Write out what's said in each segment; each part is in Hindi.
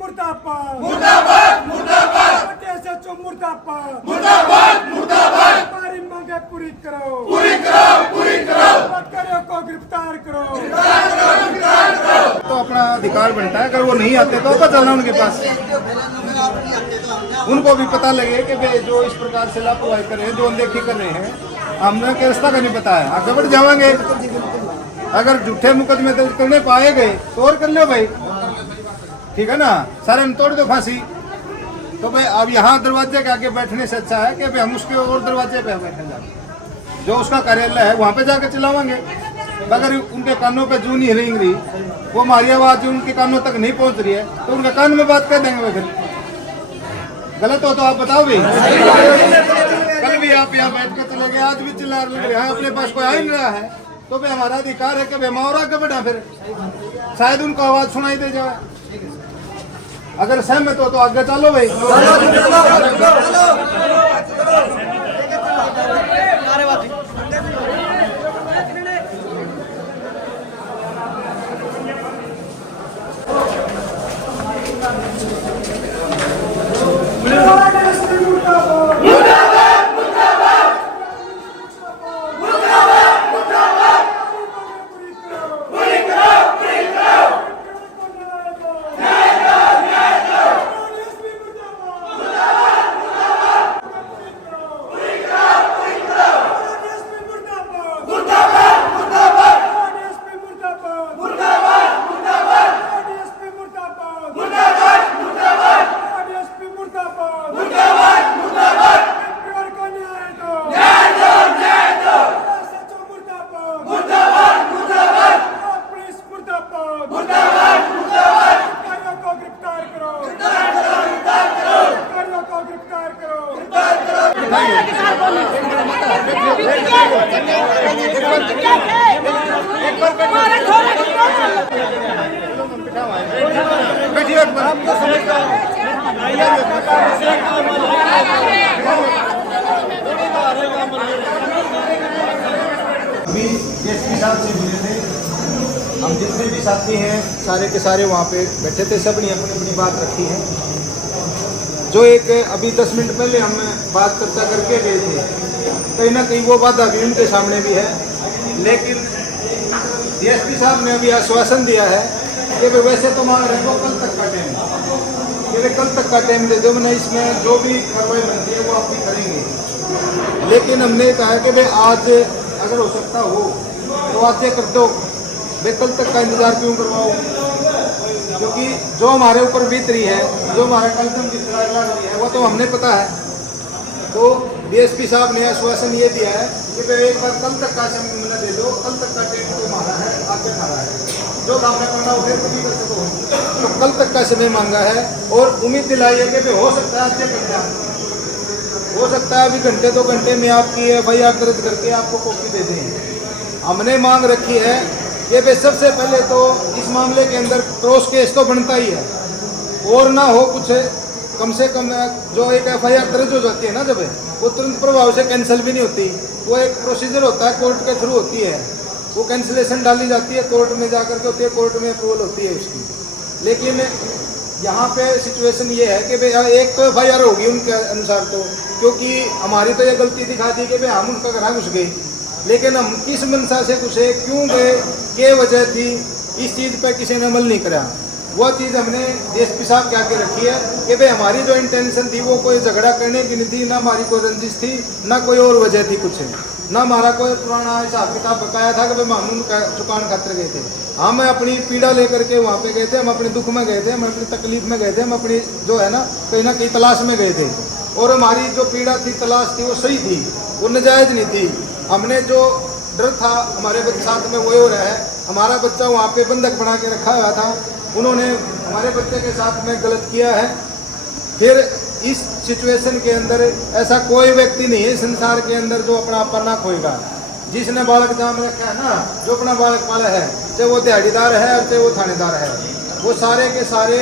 मुर्दाबाद मुर्दाबाद मुर्दाबाद SHO मुर्दाबाद मुर्दाबाद मुर्दाबाद हमारी मांगे पूरी करो पूरी करो पूरी करो बदकारों को गिरफ्तार करो। तो अपना अधिकार बनता है, अगर वो नहीं आते तो पता चलना उनके पास, उनको भी पता लगे कि वे जो इस प्रकार से लापरवाही कर रहे हैं, जो अनदेखी कर रहे हैं, हमने के रास्ता का नहीं पता है, आगे बढ़ जाएंगे। अगर झूठे मुकदमे दर्ज करने को आए गए तो और कर लो भाई, ठीक है ना, सारे हम तोड़ दो फांसी। तो भाई अब यहाँ दरवाजे के आगे बैठने से अच्छा है कि भाई हम उसके और दरवाजे पे बैठे जाए, जो उसका कार्यालय है वहाँ पे जाकर चलावांगे। अगर उनके कानों पे जू नहीं हिलेंग रही, वो हमारी आवाज उनके कानों तक नहीं पहुँच रही है, तो उनके कान में बात कह देंगे। फिर गलत हो तो आप बताओ भी। कल भी आप यहाँ बैठ कर चले गए, आज भी चिल्ला रहे हैं, अपने पास कोई आ ही नहीं रहा है, तो भाई हमारा अधिकार है कि भाई हम और आगे बढ़ा, फिर शायद उनको आवाज सुनाई दे जाए। अगर सहमत हो तो आगे चलो भाई। अभी एसपी साहब से मिले थे हम, जितने भी साथी हैं सारे के सारे वहाँ पे बैठे थे, सब ने अपनी अपनी बात रखी है। जो एक अभी 10 मिनट पहले हम बात चर्चा करके गए थे, कहीं ना कहीं वो बात अभी उनके सामने भी है, लेकिन एसपी साहब ने अभी आश्वासन दिया है कि भाई वैसे तो मांग रहे हो कल तक का टाइम, कि कल तक का टाइम दे दो, मैंने इसमें जो भी कार्रवाई बनती है वो आप भी करेंगे। लेकिन हमने कहा कि भाई आज अगर हो सकता हो तो आज ये कर दो, भाई कल तक का इंतजार क्यों करवाओ, क्योंकि जो हमारे ऊपर बीत रही है, जो हमारा कलकम की लड़ रही है, वो तो हमने पता है। तो डीएसपी साहब ने आश्वासन ये दिया है कि भाई एक बार कल तक का समय दे दो, कल तक का टाइम तो हमारा है, आपके हमारा है, जो काम में करना हो फिर कभी कर सको, तो कल तक का समय मांगा है। और उम्मीद दिलाई है कि भाई हो सकता है आज ये कर जाए, हो सकता है अभी घंटे 2 घंटे में आपकी FIR दर्ज करके आपको कॉपी दे दें। हमने मांग रखी है कि भाई सबसे पहले तो इस मामले के अंदर क्रॉस केस तो बनता ही है, और ना हो कुछ कम से कम जो एक FIR दर्ज हो जाती है ना, जब वो तुरंत प्रभाव से कैंसिल भी नहीं होती, वो एक प्रोसीजर होता है, कोर्ट के थ्रू होती है, वो कैंसिलेशन डाली जाती है, कोर्ट में जाकर के होती है, कोर्ट में अप्रूवल होती है उसकी। लेकिन यहाँ पे सिचुएशन ये है कि भाई एक तो FIR होगी उनके अनुसार, तो क्योंकि हमारी तो ये गलती दिखा दी कि भाई हम उनका घर घुस गए, लेकिन हम किस मंशा से घुसे, क्यों गए, क्या वजह थी, इस चीज़ पर किसी ने अमल नहीं करा। वो चीज़ हमने डीएसपी साहब के आगे रखी है कि भाई हमारी जो इंटेंशन थी वो कोई झगड़ा करने की नहीं थी, ना हमारी कोई रंजिश थी, ना कोई और वजह थी कुछ, ना हमारा कोई पुराना हिसाब किताब बकाया था कि भाई हम उनका चुकान खातर गए थे। हम अपनी पीड़ा लेकर के वहाँ पे गए थे, हम अपने दुख में गए थे, हम अपनी तकलीफ में गए थे, हम अपनी जो है ना कहीं तलाश में गए थे, और हमारी जो पीड़ा थी, तलाश थी, वो सही थी, वो नाजायज़ नहीं थी। हमने जो डर था हमारे बच्चे साथ में वही हो रहा है। हमारा बच्चा वहाँ पे बंधक बना के रखा हुआ था, उन्होंने हमारे बच्चे के साथ में गलत किया है। फिर इस सिचुएशन के अंदर ऐसा कोई व्यक्ति नहीं है संसार के अंदर जो अपना आपा ना खोएगा। जिसने बालक जाम रखा है ना, जो अपना बालक पाला है, चाहे वो दिहाड़ीदार है और चाहे वो थानेदार है, वो सारे के सारे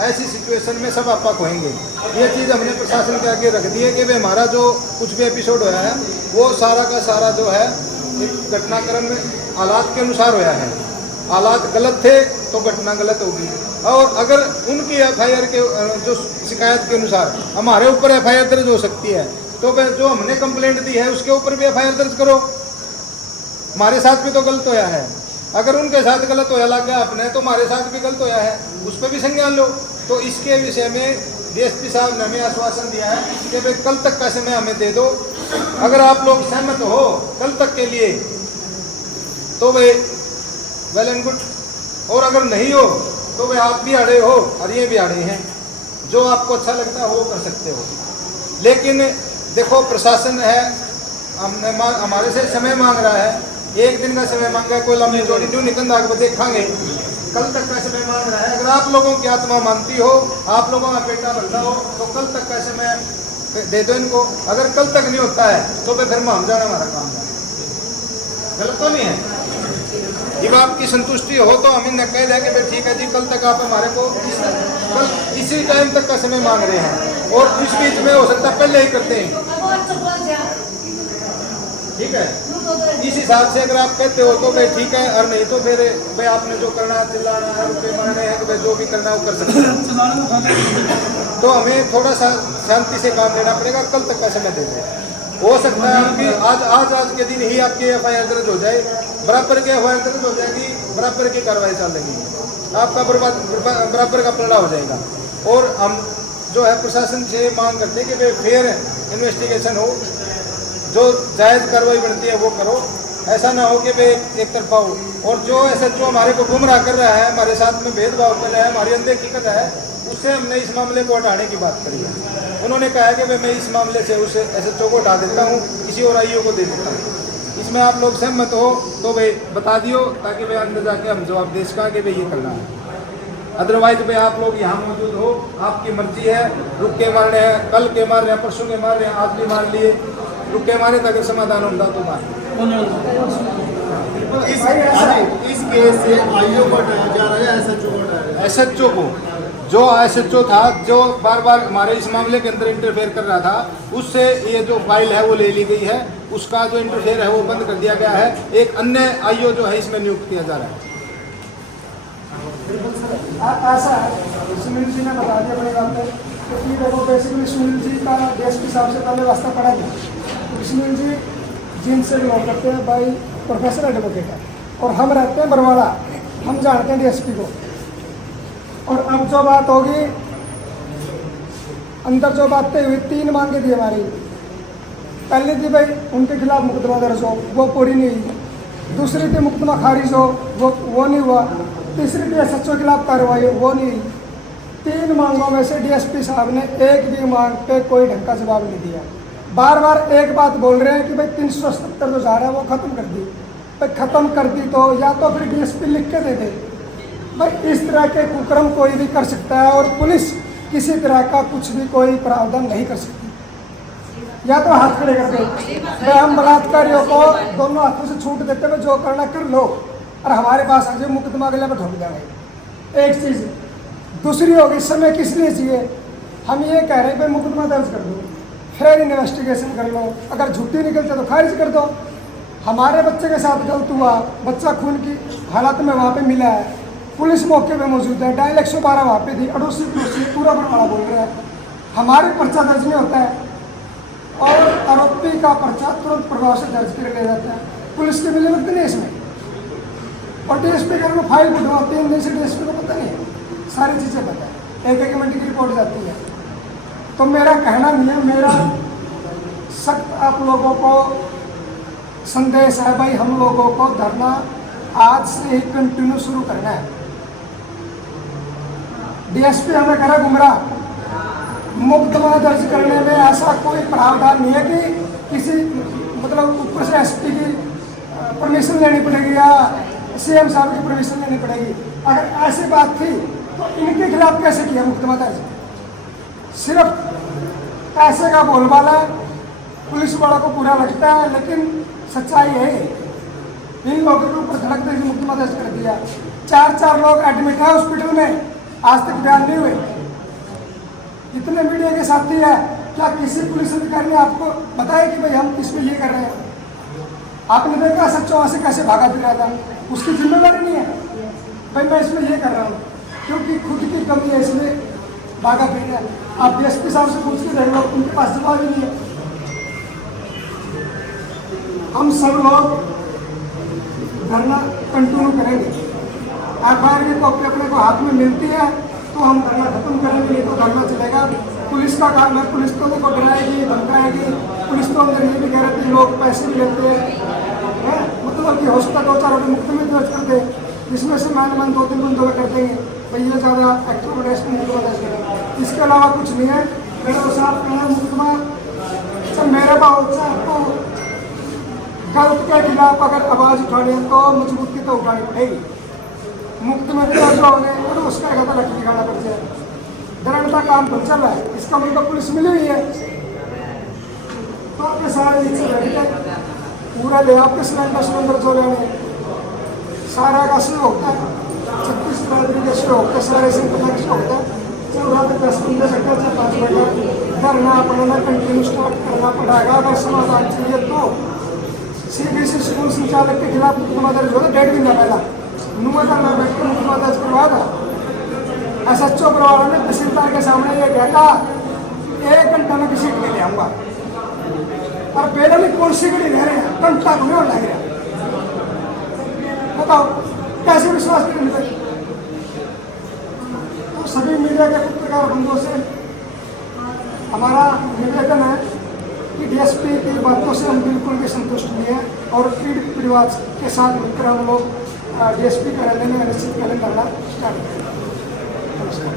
ऐसी सिचुएशन में सब आपा खोएंगे। ये चीज़ हमने प्रशासन के आगे रख दी है कि भाई हमारा जो कुछ भी एपिसोड हुआ है वो सारा का सारा जो है एक घटनाक्रम में हालात के अनुसार हुआ है। हालात गलत थे तो घटना गलत होगी, और अगर उनकी एफआईआर के जो शिकायत के अनुसार हमारे ऊपर एफआईआर दर्ज हो सकती है, तो फिर जो हमने कंप्लेंट दी है उसके ऊपर भी एफआईआर दर्ज करो। हमारे साथ भी तो गलत होया है। अगर उनके साथ गलत होया लग गया अपने, तो हमारे साथ भी गलत होया है, उस पर भी संज्ञान लो। तो इसके विषय में डीएसपी साहब ने हमें आश्वासन दिया है कि भाई कल तक का समय हमें दे दो। अगर आप लोग सहमत हो कल तक के लिए तो वे वेल एंड गुड, और अगर नहीं हो तो वे आप भी अड़े हो और ये भी अड़े हैं। जो आपको अच्छा लगता है वो कर सकते हो। लेकिन देखो प्रशासन है, हमारे से समय मांग रहा है, एक दिन का समय मांगा है, कोई लंबी चौड़ी न्यू निकंदा को देखांगे, कल तक का समय मांग रहा है। अगर आप लोगों की आत्मा मानती हो, आप लोगों का पेटा भरता हो, तो कल तक का समय दे दो इनको। अगर कल तक नहीं होता है तो फिर हम जाना, हमारा काम है। गलत तो नहीं है। जब आपकी संतुष्टि हो तो हम इन्हें कह दें कि भाई ठीक है जी, कल तक आप हमारे को कल इसी टाइम तक का समय मांग रहे हैं, और इस बीच में हो सकता है पहले ही करते हैं, ठीक है। इस हिसाब से अगर आप कहते हो तो भाई ठीक है, और नहीं तो फिर भाई आपने जो करना है, चिल्लाना है, रुपये मारने हैं, तो भाई जो भी करना है वो कर सकते हैं। तो हमें थोड़ा सा शांति से काम लेना पड़ेगा। कल तक का समय दे दें। हो सकता है आपकी आज के दिन ही आपकी एफआईआर दर्ज हो जाए, बराबर की एफआईआर दर्ज हो जाएगी, बराबर की कार्रवाई चलेगी, आपका बराबर का पलड़ा हो जाएगा। और हम जो है प्रशासन से मांग करते हैं कि भाई फेयर इन्वेस्टिगेशन हो, जो जायज़ कार्रवाई बनती है वो करो। ऐसा ना हो कि भाई एक तरफा हो। और जो SHO हमारे को गुमराह कर रहा है, हमारे साथ में भेदभाव कर रहा है, हमारी अनदेखी कर रहा है, उससे हमने इस मामले को हटाने की बात करी है। उन्होंने कहा है कि भाई मैं इस मामले से उस SHO को हटा देता हूँ, किसी और IO को दे देता हूँ। इसमें आप लोग सहमत हो तो भाई बता दियो, ताकि भाई अंदर जाके हम जवाब दे सकें कि भाई ये करना है। अदरवाइज भाई आप लोग यहाँ मौजूद हो, आपकी मर्जी है, रुक के मार रहे हैं, कल के मार रहे हैं, परसों के मार रहे हैं, आज भी मार लिए, रुक के मारे ताकि समाधान होगा तो बात। इस केस से IO को हटाया जा रहा है, SHO को हटाया जा रहा है। SHO को, जो SHO था, जो बार बार हमारे इस मामले के अंदर इंटरफेयर कर रहा था, उससे ये जो फाइल है वो ले ली गई है, उसका जो इंटरफेयर है वो बंद कर दिया गया है। एक अन्य IO जो है इसमें नियुक्त किया जा रहा है। ऐसा है, सुनील जी ने बता दिया बड़ी बात है, क्योंकि देखो बेसिकली सुनील जी का DSP साहब से पहले वास्ता पड़ा था। सुनील जी जिनसे बिलोंग करते हैं भाई, प्रोफेसर एडवोकेट है, और हम रहते हैं बरवाड़ा, हम जानते हैं DSP को। और अब जो बात होगी, अंदर जो बातें हुई, 3 मांगे थी हमारी। पहली थी भाई उनके खिलाफ मुकदमा दर्ज हो, वो पूरी नहीं हुई। दूसरी थी मुकदमा खारिज हो, वो नहीं हुआ। तीसरी थी SHO के खिलाफ कार्रवाई हो, वो नहीं हुई। 3 मांगों में से DSP साहब ने एक भी मांग पे कोई ढंग का जवाब नहीं दिया। बार बार एक बात बोल रहे हैं कि भाई 377 जो जा रहा है वो ख़त्म कर दी। भाई ख़त्म कर दी तो या तो फिर DSP लिख के दे दे। भाई इस तरह के कुकर्म कोई भी कर सकता है, और पुलिस किसी तरह का कुछ भी कोई प्रावधान नहीं कर सकती। या तो हाथ खड़े कर दो, भाई हम बलात्कारियों को दोनों हाथों से छूट देते हुए जो करना कर लो, और हमारे पास आ जाए, मुकदमा अगले पर ठोक देंगे। एक चीज़। दूसरी होगी समय किस लिए चाहिए। हम ये कह रहे हैं भाई मुकदमा दर्ज कर दो, फिर इन्वेस्टिगेशन कर लो, अगर झूठी निकलते तो खारिज कर दो। हमारे बच्चे के साथ गलत हुआ, बच्चा खून की हालत में वहाँ पे मिला है, पुलिस मौके पे मौजूद है, डायल 112 वहाँ पे थी, अड़ोसी पड़ोसी पूरा बरवाड़ा बोल रहा है, हमारे पर्चा दर्ज नहीं होता है, और आरोपी का पर्चा तुरंत प्रभाव से दर्ज कर लिया जाता है। पुलिस के मिले वक्त नहीं इसमें, और DSP के में फाइल बुढ़वाते हैं, से DSP को पता नहीं है, सारी चीज़ें पता है, एक मिनट की रिपोर्ट जाती है। तो मेरा कहना नहीं है, मेरा सख्त आप लोगों को संदेश है भाई, हम लोगों को धरना आज से ही कंटिन्यू शुरू करना है। DSP हमें करा गुमराह। मुकदमा दर्ज करने में ऐसा कोई प्रावधान नहीं है कि किसी मतलब ऊपर से SP की परमिशन लेनी पड़ेगी या CM साहब की परमिशन लेनी पड़ेगी। अगर ऐसी बात थी तो इनके खिलाफ कैसे किया मुकदमा दर्ज। सिर्फ पैसे का बोलबाला है, पुलिस वालों को पूरा लगता है, लेकिन सच्चाई है इन लोगों के ऊपर धड़क दे मुकदमा दर्ज कर दिया। 4 लोग एडमिट है हॉस्पिटल में, आज तक बयान नहीं हुए। इतने मीडिया के साथी है, क्या किसी पुलिस अधिकारी ने आपको बताया कि भाई हम इसमें ये कर रहे हैं। आपने देखा SHO वहाँ से कैसे भागा फिर रहा था, उसकी जिम्मेदारी नहीं है भाई मैं इसमें ये कर रहा हूँ। क्योंकि खुद की कमी है इसलिए भागा फिर रहा है। आप डीएसपी साहब से पूछ के देख लो, उनके पास जवाब ही नहीं है। हम सब लोग धरना कंटिन्यू करेंगे। एफआईआर की कॉपी अपने को हाथ में मिलती है तो हम धरना खत्म करेंगे, नहीं तो धरना चलेगा। पुलिस का काम है, पुलिस तो देखो डराएगी, धमकाएगी। पुलिस तो अंदर ये भी कह रहे थे लोग पैसे भी लेते हैं, मतलब कि हॉस्पिटल 2-4 रुपये मुफ्त में दर्ज करते हैं, जिसमें से मैन 2-3 बंदों में कर देंगे भाई ये ज़्यादा एक्टिव दर्ज करें। इसके अलावा कुछ नहीं है। मेरे साथ कहना मुकदमा सब मेरे पास आपको गलत के खिलाफ अगर आवाज़ उठानी है तो मजबूती तो उठानी पड़ेगी। मुफ्त में दर्ज हो गए तो उसका एक लकड़ी दिखाना पड़ जाए। दरअसल का काम तो चल रहा है, इसका मतलब पुलिस मिली हुई है तो आपके सारे नीचे बैठे पूरा ले आपके सिलेंडर जो लेने सारा का शुरू होता है। 36 फरवरी का शुरू होता है, सारे सिंपल शुरू होता है। जब रात 10-15 घंटे से 5 बजे धरना अपना कंटिन्यू स्टार्ट करना पड़ेगा। अगर समाधान चाहिए तो सीबीएसई स्कूल संचालक के खिलाफ मुकदमा दर्ज होगा। 1.5 महीना पहला नुआ का नाम बैठ कर मुकदमा दर्ज करवाया था। SHO परिवार ने तहसीलदार के सामने ये कहता 1 घंटा में किसी को ले आऊँगा, और पहले में कौन सी गड़ी रह रहे हैं, घंटा को नहीं लग रहा। बताओ कैसे विश्वास करेंगे? तो सभी मीडिया के पत्रकार बंधुओं से हमारा निवेदन है कि डीएसपी की बातों से हम बिल्कुल भी संतुष्ट नहीं है और पीड़ित परिवार के साथ मिलकर हम लोग डीएसपी कार्यालय में निश्चित करना स्टार्ट करें। नमस्कार।